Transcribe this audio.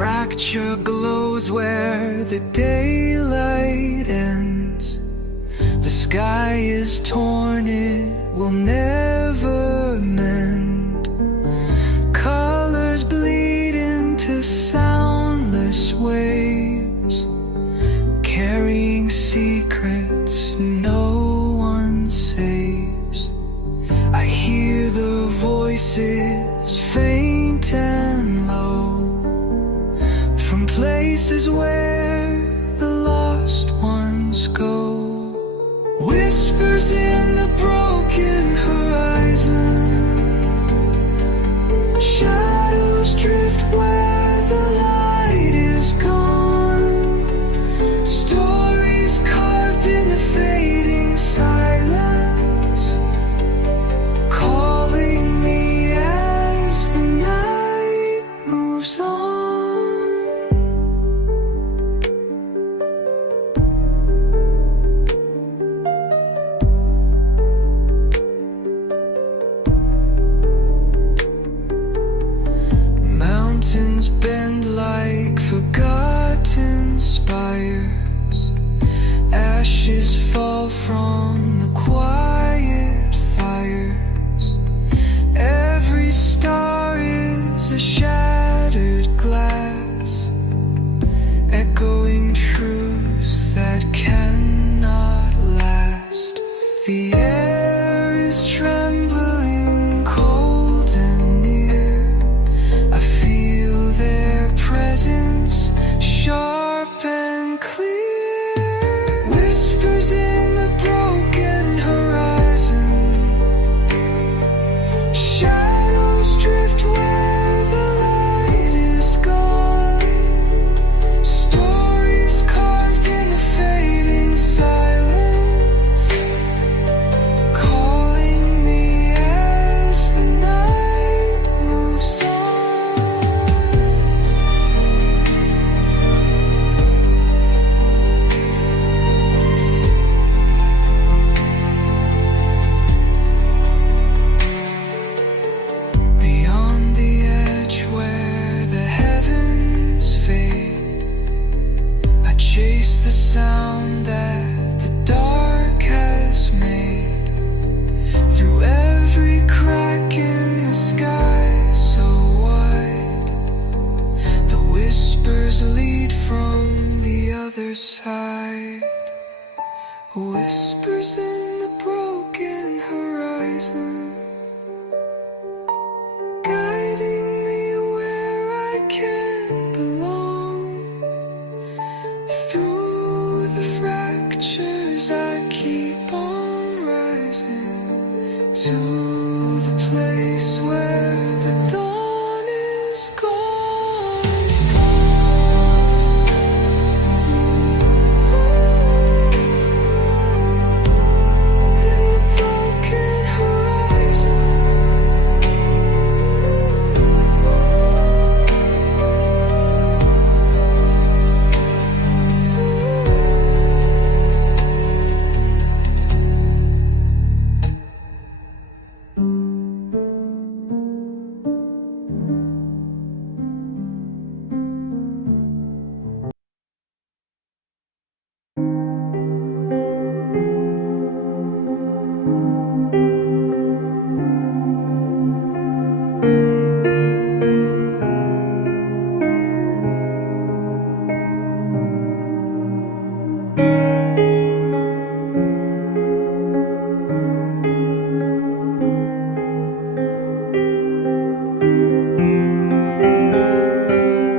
fracture glows where the daylight ends. The sky is torn, it will never mend. Colors bleed into soundless waves, carrying secrets no one saves. I hear the voices faint and low, from places where the lost ones go. Whispers in the broken horizon, shadows drift where the light is gone. Stories carved in the fading silence, calling me as the night moves on. Mountains bend like forgotten spires, ashes fall from the quiet fires. Every star is a shattered glass, echoing truths that cannot last. The air is trembling, cold and near. I feel their presence, sharp and clear. Whispers in the broken horizon, shadows drift where the light is gone. Stories carved in the fading silence, calling me as the night moves on. Beyond the edge where the heavens fade, I chase the sound that the dark has made. Through every crack in the sky so wide, the whispers lead from the other side. Whispers in the broken horizon,